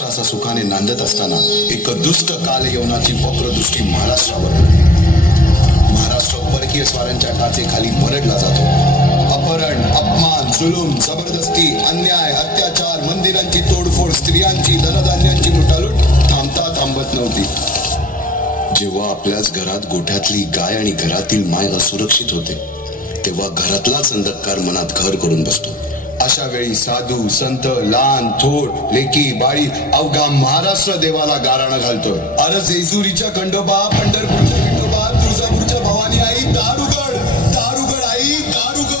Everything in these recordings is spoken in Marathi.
महाराष्ट्राचा सुखाने नांदत असताना एक दुष्ट कालयवनाची वक्रदृष्टी महाराष्ट्रावर महाराष्ट्र परकीय स्वारांच्या टाचेखाली भरडला जातो. अपहरण, अपमान, जुलूम, जबरदस्ती, अन्याय, अत्याचार, मंदिरांची तोडफोड, स्त्रियांची, धनधान्यांची लुटालूट थांबत नव्हती. जेव्हा आपल्याच घरात गोठ्यातली गाय आणि घरातील माय असुरक्षित होते तेव्हा घरातलाच अंधकार मनात घर करून बसतो. अशा वेळी साधू, संत, लहान, थोर, लेकी, बाळी अवघा महाराष्ट्र देवाला गाराणं घालतोय. अरे जेजुरीच्या खंडोबा, पंढरपूरच्या खंडोबा, तुळजापूरच्या भवानी आई, दारुगड दारुगड आई, दारुगड.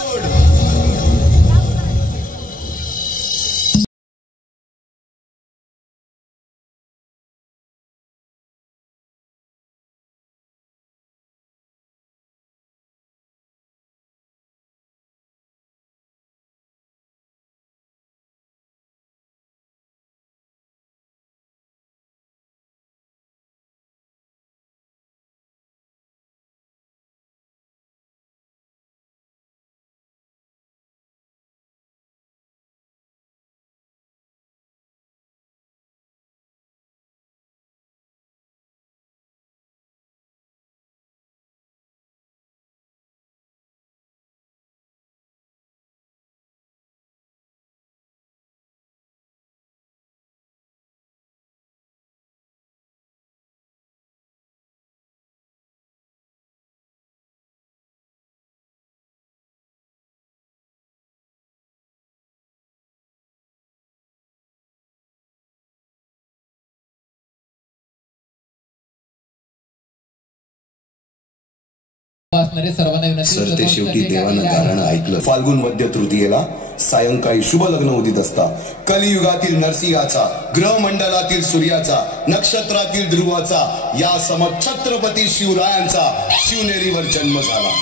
सरते शेवटी देवानं गारणं ऐकलं. फाल्गुन मध्य तृतीयेला सायंकाळी शुभ लग्न उदित असता कलियुगातील नरसिंहाचा, ग्रहमंडलातील सूर्याचा, नक्षत्रातील ध्रुवाचा, या समछत्रपती शिवरायांचा शिवनेरीवर जन्म झाला.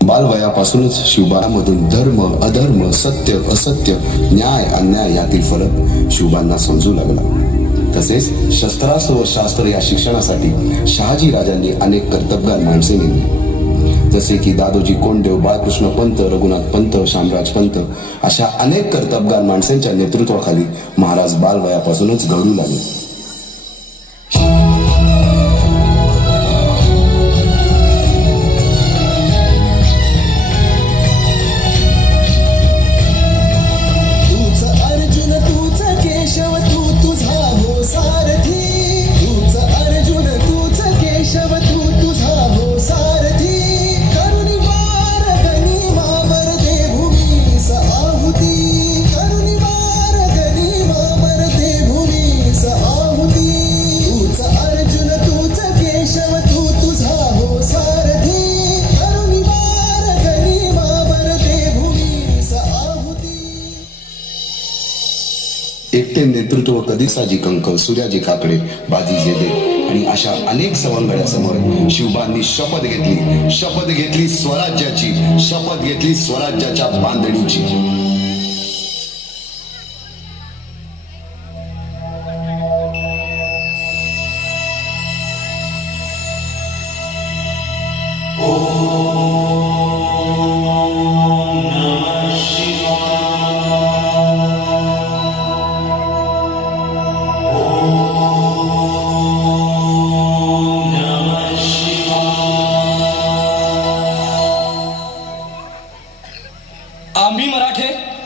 बालवयापासूनच शिवबामधून धर्म, अधर्म, सत्य, असत्य, न्याय, अन्याय यातील फरक शिवबांना समजू लागला. तसेच शस्त्रास्त्र व शास्त्र या शिक्षणासाठी शहाजी राजांनी अनेक कर्तबगार माणसे नेमली. जसे की दादोजी कोंडदेव, बाळकृष्ण पंत, रघुनाथ पंत, शामराज पंत अशा अनेक कर्तबगार माणसांच्या नेतृत्वाखाली महाराज बालवयापासूनच घडू लागले. Oh ते नेतृत्व कधी साजी कंक, सूर्याजी काकडे, बाजी जेदे आणि अशा अनेक सवंगड्यासमोर शिवबांनी शपथ घेतली स्वराज्याची, शपथ घेतली स्वराज्याच्या बांधणीची.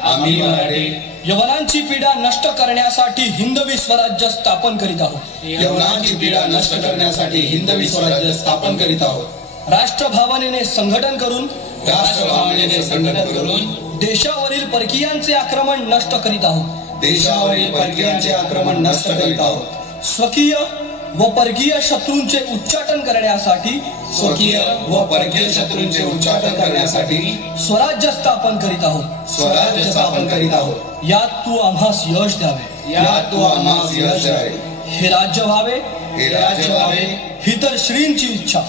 आम्ही मराठे यवनांची पीडा नष्ट करण्यासाठी हिंदवी स्वराज्य स्थापन करीत आहोत. यवनांची पीडा नष्ट करण्यासाठी हिंदवी स्वराज्य स्थापन करीत आहोत. राष्ट्रभावनेने संघटन करून देशावरील परकीयांचे आक्रमण नष्ट करीत आहोत. देशावरील परकीयांचे आक्रमण नष्ट करीत आहोत. स्वकीय व परकीय शत्रूंचे उच्चाटन करण्यासाठी करण्यासाठी स्वराज्य स्थापन करीत आहोत. यात तू आम्हास यश द्यावे. हे राज्य व्हावे ही तर श्रींची इच्छा.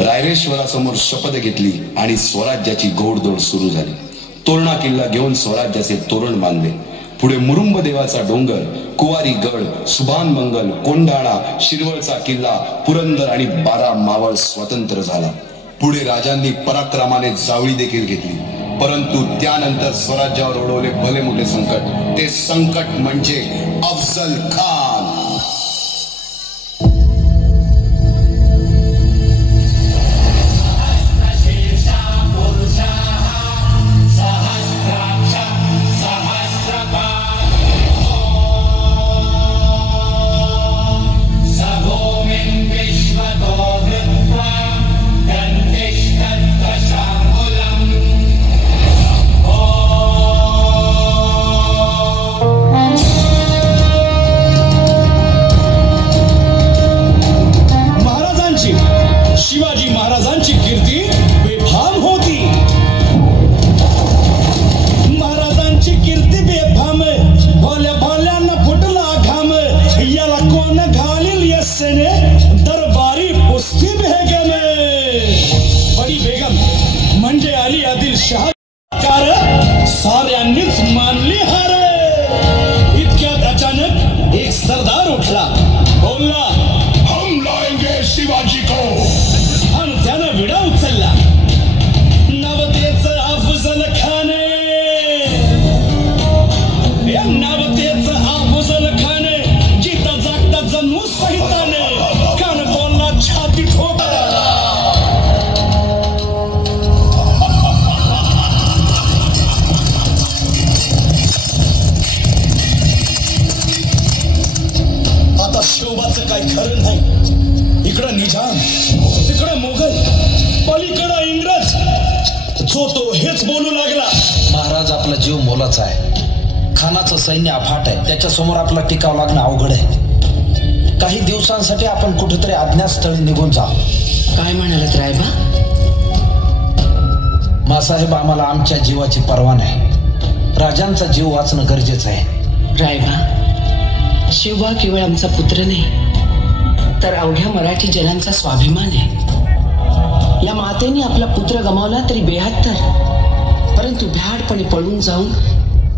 रायरेश्वरासमोर शपथ घेतली आणि स्वराज्याची घोडदौड सुरू झाली. तोरणा किल्ला घेऊन स्वराज्याचे तोरण बांधले. पुढे मुरुंब देवाचा डोंगर, कुवारी गड, सुभान मंगल, कोंढाणा, शिरवळचा किल्ला, पुरंदर आणि 12 मावळ स्वतंत्र झाला. पुढे राजांनी पराक्रमाने जावळी देखील घेतली. परंतु त्यानंतर स्वराज्यावर ओढवले भले मोठे संकट. ते संकट म्हणजे अफजल खान. शिवाजी महाराजांची कीर्ती बेफाम होती. महाराजांची कीर्ती बेफाम, भोल्या भोल्यांना फुटला घाम. याला कोण घालील यस्सेने दरबारी पुस्ती बेगम. बडी बेगम म्हणजे अली आदिलशाह कार साऱ्यांनीच मानली हार. इतक्यात अचानक एक सरदार उठला, बोलला, हम लाएंगे शिवाजी को. आणि त्यानं विडा उचलला. नवतेचं अफजल खान, नवतेचं अफजल खान, जिता जागता जणू सहिताने. कान बोलला, छाती ठोकला. आता शिवबाचं काही खरं नाही. इकडं निजाम, तिकडं मोगल, पलीकडं इंग्रज. जो तो हेच बोलू लागला. महाराज, आपला जीव मोलाचा आहे. खानाचं सैन्य अफाट आहे. त्याच्यासमोर आपला टिकाव लागणं अवघड आहे. काही दिवसांसाठी आपण कुठेतरी अज्ञातस्थळी निघून जा. काय म्हणालात रायबा? मासाहेब, आम्हाला आमच्या जीवाची पर्वा नाही. राजांचा जीव वाचणं गरजेचं आहे. रायबा, शिवबा केवळ आमचा पुत्र नाही, तर अवघ्या मराठी जनांचा स्वाभिमान आहे. या मातेने आपला पुत्र गमावला तरी 72, परंतु भ्याडपणे पळून जाऊन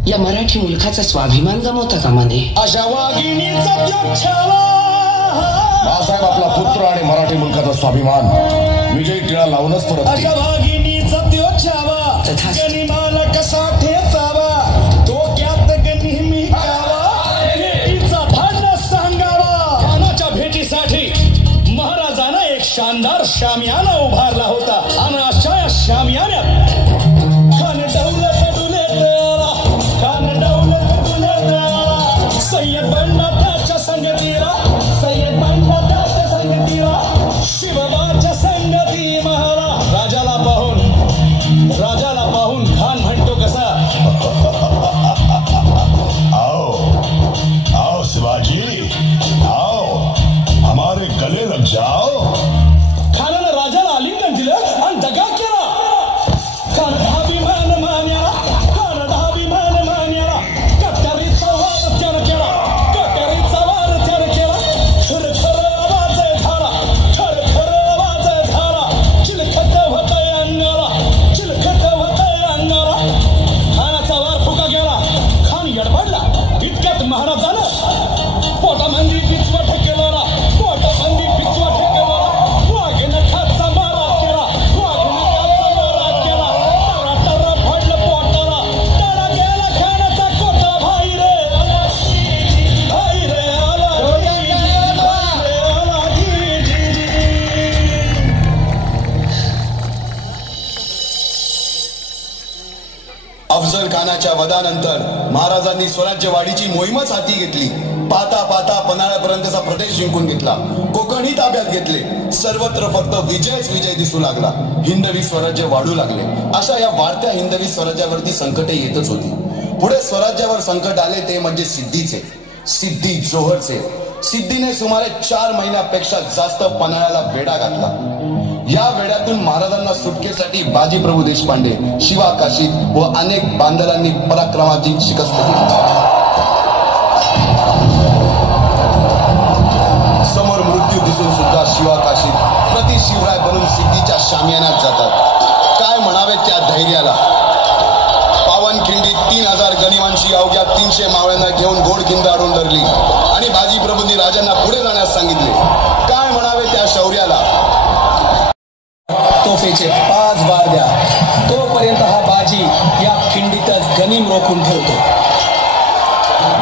या मराठी मुलखाचा स्वाभिमान गमावता कामा नये. अशा वाघिणीचा त्याग छावा. बाळासाहेब, आपला पुत्र आणि मराठी मुलखाचा स्वाभिमान विजयी टिळा लावूनच परत. अशा वाघिणीचा त्याग छावा. गनिमाला कसा ठेचावा, डोक्यात नेहमी कावा. भेटीचा भांड सांगावा. खानाच्या भेटीसाठी महाराजांना एक शानदार शामियाना उभारला होता. आणि अशा या शामियान्यात खान दौलत दुलेला, खान दौलत दुलेला. सय्यद बंडा त्याच्या संगतीला, सय्यद बंडा त्याच्या संगतीला. शिवबाच्या संगती महारा. राजाला पाहून खान म्हणतो कसा, महाराजानं पोटामंदी पिचवट केला, पोटामंदी पिचवट केला, वाघनं खाचा मारा केला, वाघनं खाचा मारा केला, तरा तरा फडलं पोटाला, तडा गेला खाण्याचा कोटा, भाई रे आला अफजल खानाच्या वधानंतर महाराजांनी स्वराज्य वाढीची मोहीमच हाती घेतली. पाता पाता पन्हाळ्यापर्यंतचा प्रदेश जिंकून घेतला, कोकणही ताब्यात घेतले. सर्वत्र फक्त विजयच विजय दिसू लागला. हिंदवी स्वराज्य वाढू लागले. अशा या वाढत्या हिंदवी स्वराज्यावरती संकटे येतच होती. पुढे स्वराज्यावर संकट आले ते म्हणजे सिद्धीचे, सिद्धी जोहरचे. सिद्धीने सुमारे 4 महिन्यापेक्षा जास्त पन्हाळ्याला वेढा घातला. या वेड्यातून महाराजांना सुटकेसाठी बाजीप्रभू देशपांडे, शिवा काशीद व अनेक बांधलांनी पराक्रमाची शिकस्त दिली. समोर मृत्यू दिसून सुद्धा शिवा काशीद प्रति शिवराय बनून सिद्धीच्या शामियानात जातात. काय म्हणावे त्या धैर्याला. पावनखिंडीत 3000 गनिमांशी अवघ्या 300 मावळ्यांना घेऊन घोडखिंड आडून धरली आणि बाजीप्रभूंनी राजांना पुढे जाण्यास सांगितले. काय म्हणावे त्या शौर्याला. तोफेचे 5 बार द्या, तोपर्यंत हा बाजी या खिंडीतच गनिम रोखून ठेवतो.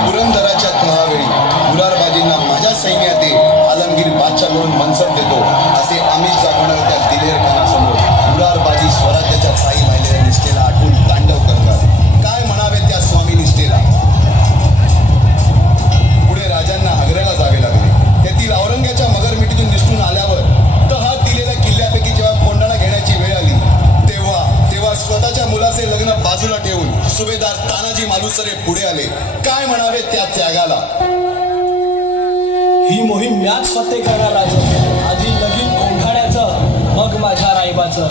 पुरंदराच्या तहावेळी मुरारबाजींना माझ्या सैन्यात आलमगीर बादशाहकडून मनसब देतो असे आमिष दाखवणाऱ्या त्या दिलेर खानासमोर मुरारबाजी स्वराज्याच्या पायी वाहिलेल्या निष्ठेला आठवून तांडव करतात. काय म्हणावे त्या स्वामी निष्ठेला. पुढे राजांना आग्र्याला जावे लागले. तेथील औरंग्याच्या मगरमिठीतून निष्ठून आल्यावर तहात दिलेल्या किल्ल्यापैकी जेव्हा कोंडाणा घेण्याची वेळ आली तेव्हा स्वतःच्या मुलाचे लग्न बाजूला ठेवून सुभेदार तानाजी मालुसरे पुढे आले. काय म्हणावे त्या त्यागाला. ही मोहीम मॅच फते करणार राजा. आधी लगीन कोंढाण्याचं, मग माझ्या रायबाचं.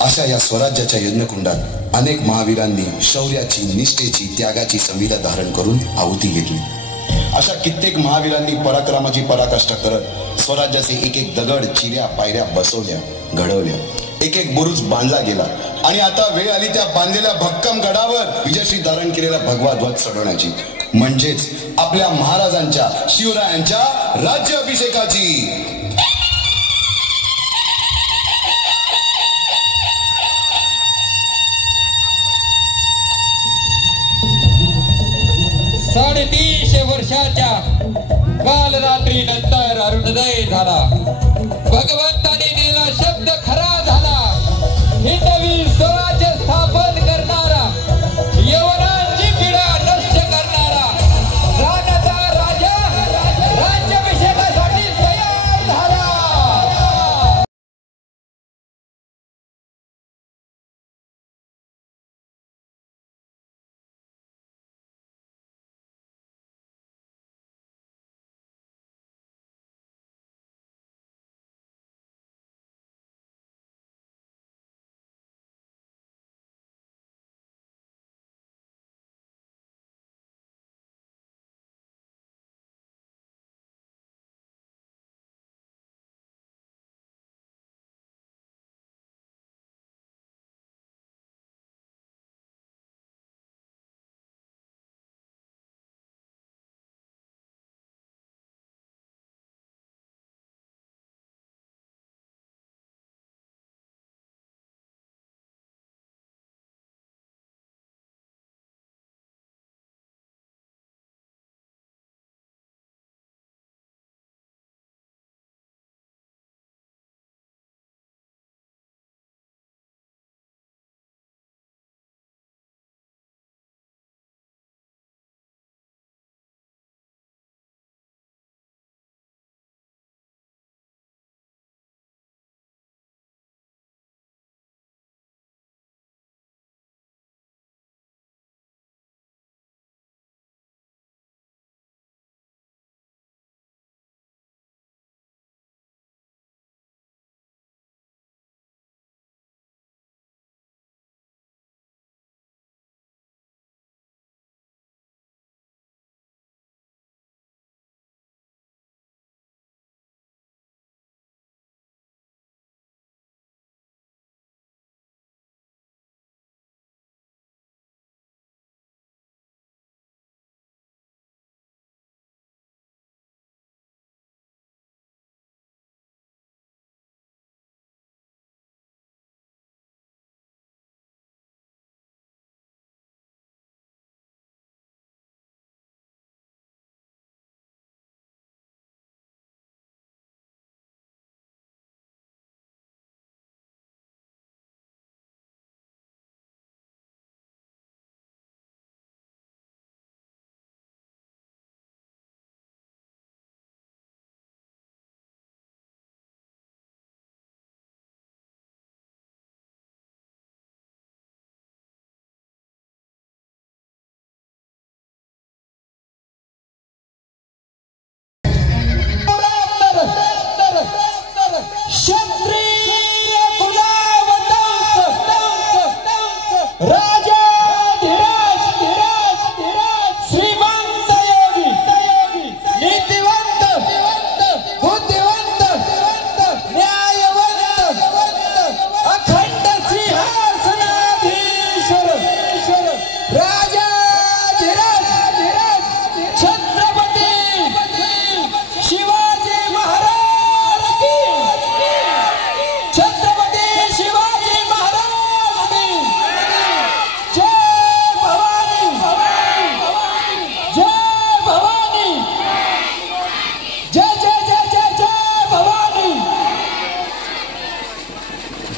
अशा या स्वराज्याच्या यज्ञकुंडात अनेक महावीरांनी शौर्याची, निष्ठेची, त्यागाची संविधा धारण करून आहुती घेतली. अशा कित्येक महावीरांनी पराक्रमाची पराकाष्ठा करत स्वराज्याचे एक एक दगड, चिऱ्या, पायऱ्या बसवल्या, घडवल्या. एक एक बुरुज बांधला गेला आणि आता वेळ आली त्या बांधलेल्या भक्कम गडावर विजयश्री धारण केलेला भगवा ध्वज चढवण्याची, म्हणजेच आपल्या महाराजांच्या, शिवरायांच्या राज्याभिषेकाची. साडेतीनशे वर्षाच्या काल रात्री नंतर अरुणोदय झाला. भगवंताने दिलेला शब्द खरा झाला. हिंदवी स्वराज्य स्थापन करणारा, यवनांची पिढा नष्ट करणारा राजाचा राजा राज्याभिषेकासाठी तयार झाला.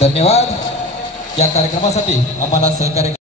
धन्यवाद. या कार्यक्रमासाठी आम्हाला सहकार्य